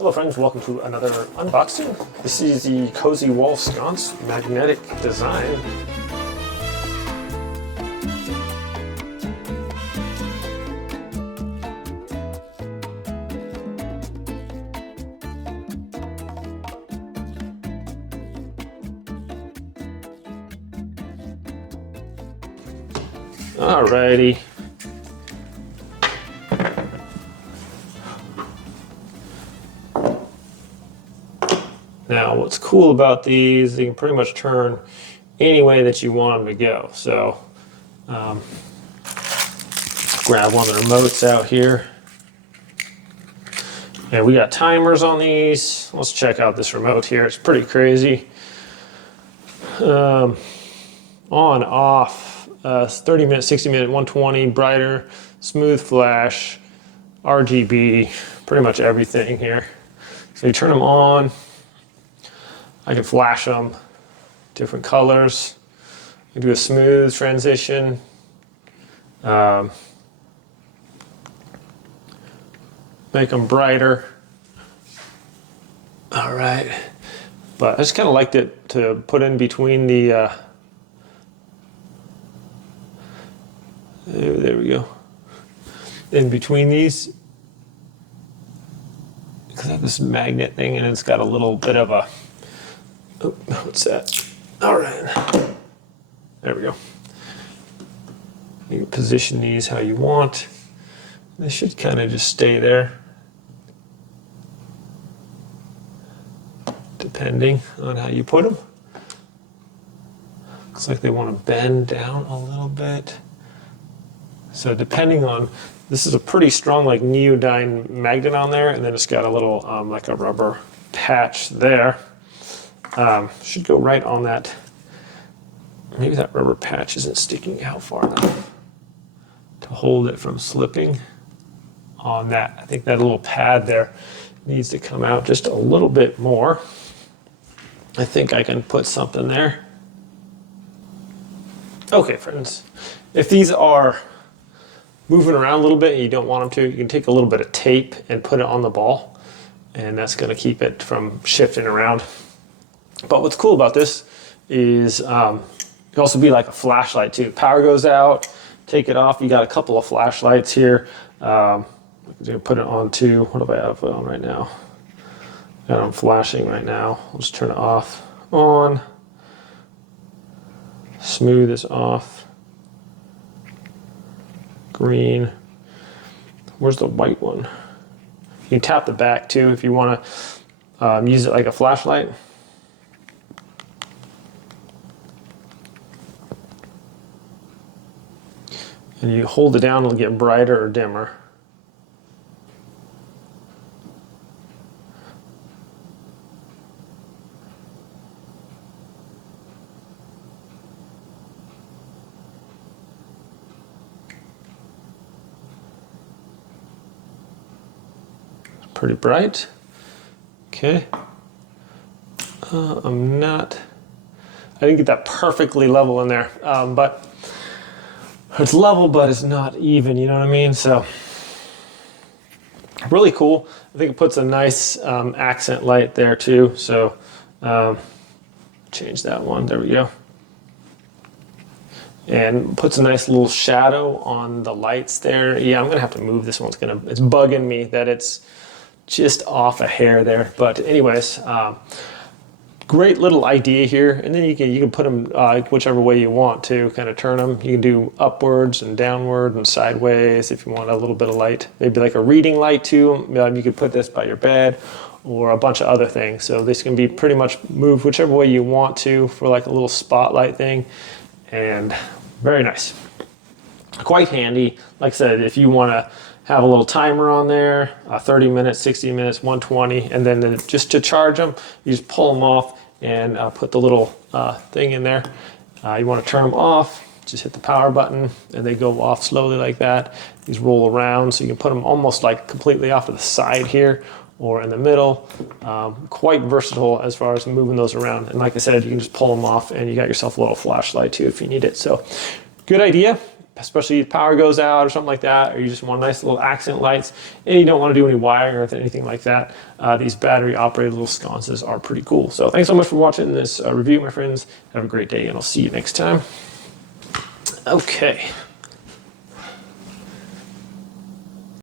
Hello friends, welcome to another unboxing. This is the Cozy Wall Sconce magnetic design. Alrighty. Now, what's cool about these, you can pretty much turn any way that you want them to go. So, grab one of the remotes out here. And we got timers on these. Let's check out this remote here. It's pretty crazy. On, off, 30 minute, 60 minute, 120, brighter, smooth flash, RGB, pretty much everything here. So you turn them on. I can flash them, different colors. I can do a smooth transition. Make them brighter. All right. But I just kind of liked it to put in between the, there we go. In between these, because I have this magnet thing and it's got a little bit of a, oh, what's that? All right, there we go. You can position these how you want. They should kind of just stay there, depending on how you put them. Looks like they want to bend down a little bit. So depending on, this is a pretty strong like neodyne magnet on there, and then it's got a little like a rubber patch there. Should go right on that. Maybe that rubber patch isn't sticking out far enough to hold it from slipping on that. I think that little pad there needs to come out just a little bit more. I think I can put something there. Okay, friends, if these are moving around a little bit and you don't want them to, you can take a little bit of tape and put it on the ball, and that's going to keep it from shifting around. But what's cool about this is it can also be like a flashlight too. Power goes out, take it off. You got a couple of flashlights here. Put it on to, what do I have it on right now? Got them flashing right now. I'll just turn it off, on. Smooth this off. Green. Where's the white one? You can tap the back too if you want to use it like a flashlight. And you hold it down, it'll get brighter or dimmer. Pretty bright. Okay. I didn't get that perfectly level in there, but it's level, but it's not even, you know what I mean? So, really cool. I think it puts a nice accent light there too. So, change that one, there we go. And puts a nice little shadow on the lights there. Yeah, I'm gonna have to move this one. It's bugging me that it's just off a hair there. But anyways, great little idea here, and then you can put them whichever way you want to, kind of turn them. You can do upwards and downward and sideways if you want a little bit of light. Maybe like a reading light too. You could put this by your bed or a bunch of other things. So this can be pretty much moved whichever way you want to for like a little spotlight thing, and very nice. Quite handy. Like I said, if you want to have a little timer on there, 30 minutes, 60 minutes, 120, and then just to charge them, you just pull them off and put the little thing in there. You want to turn them off, just hit the power button, and they go off slowly like that. These roll around, so you can put them almost like completely off to the side here or in the middle. Quite versatile as far as moving those around. And like I said, you can just pull them off, and you got yourself a little flashlight too if you need it. So, good idea. especially if power goes out or something like that, or you just want nice little accent lights and you don't want to do any wiring or anything like that, these battery operated little sconces are pretty cool. So thanks so much for watching this review, my friends. Have a great day, and I'll see you next time. Okay.